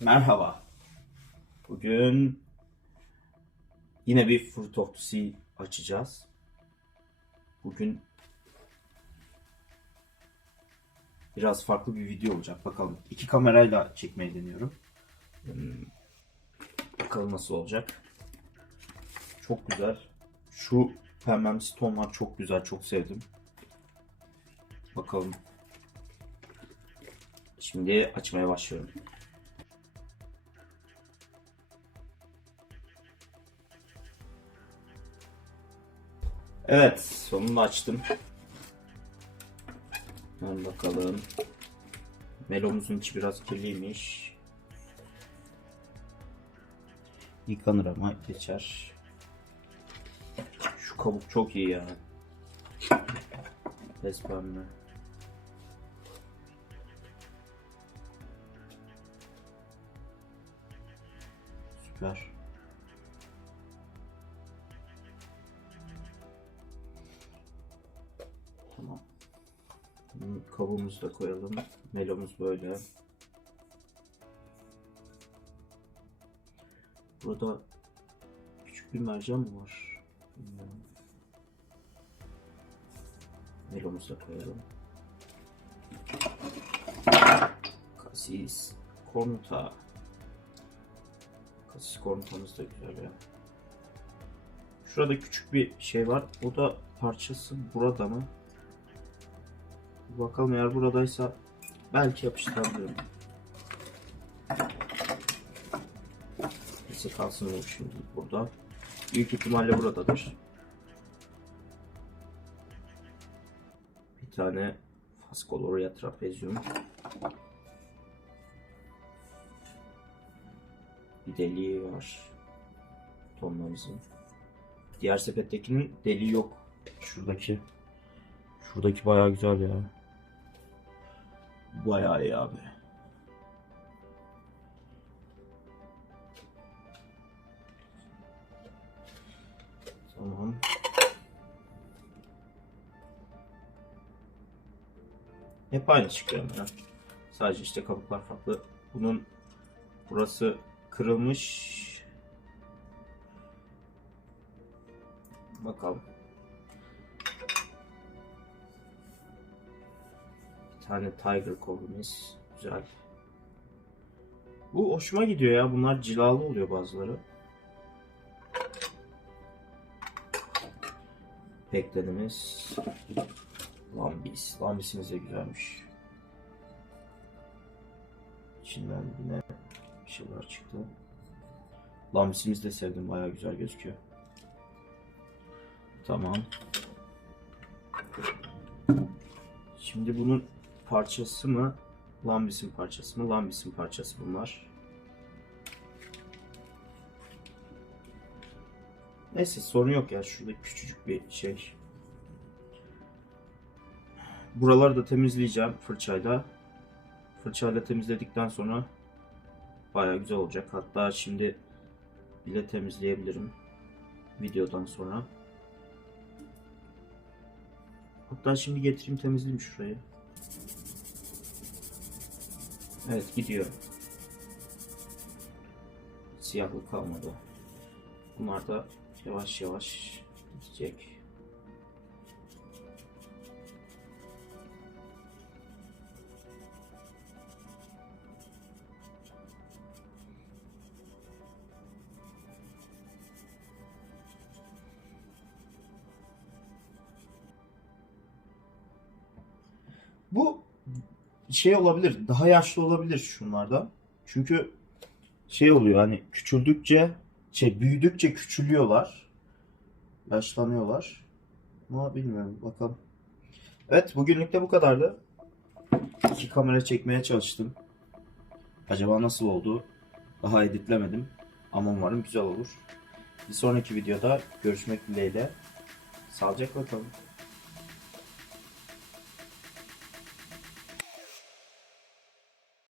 Merhaba. Bugün yine bir Fruit of the Sea açacağız. Bugün biraz farklı bir video olacak. Bakalım. İki kamerayla çekmeyi deniyorum. Hmm, Bakalım nasıl olacak. Çok güzel. Şu pembemsi tonlar çok güzel. Çok sevdim. Bakalım. Şimdi açmaya başlıyorum. Evet, sonunu açtım. Hemen bakalım. Melomuzun içi biraz kirliymiş. Yıkanır ama geçer. Şu kabuk çok iyi ya. Pes pembe. Süper. Kabuğumuzu da koyalım. Melomuz böyle. Burada küçük bir mercan mı var? Bilmiyorum. Melomuzu da koyalım. Kasis kornuta. Kasis kornutamız da güzel ya. Şurada küçük bir şey var. O da parçası burada mı? Bakalım eğer buradaysa belki yapıştırabilirim. Neyse kalsın o şimdi burada. Büyük ihtimalle buradadır. Bir tane Fascoloria trapezium. Bir deliği var. Tonlamızın. Diğer sepettekinin deliği yok. Şuradaki. Şuradaki bayağı güzel ya. Bayağı iyi abi. Tamam. Hep aynı çıkıyor ya. Sadece işte kabuklar farklı. Bunun burası kırılmış. Bakalım. Tane Tiger Cover'ımız. Güzel. Bu hoşuma gidiyor ya. Bunlar cilalı oluyor bazıları. Beklenimiz. Lambis. Lambisimiz de güzelmiş. İçinden yine bir şeyler çıktı. Lambisimizi de sevdim. Bayağı güzel gözüküyor. Tamam. Şimdi bunun parçası mı? Lambis'in parçası mı? Lambis'in parçası bunlar. Neyse sorun yok ya. Şurada küçücük bir şey. Buraları da temizleyeceğim fırçayla. Fırçayla temizledikten sonra baya güzel olacak. Hatta şimdi bile temizleyebilirim. Videodan sonra. Hatta şimdi getireyim temizleyeyim şurayı. Evet gidiyor. Siyahlık kalmadı. Bunlar da yavaş yavaş gidecek. Bu şey olabilir, daha yaşlı olabilir şunlardan. Çünkü şey oluyor hani küçüldükçe, şey büyüdükçe küçülüyorlar. Yaşlanıyorlar. Ama bilmiyorum bakalım. Evet bugünlük de bu kadardı. İki kamera çekmeye çalıştım. Acaba nasıl oldu? Daha editlemedim. Ama umarım güzel olur. Bir sonraki videoda görüşmek dileğiyle. Sağlıcakla kalın.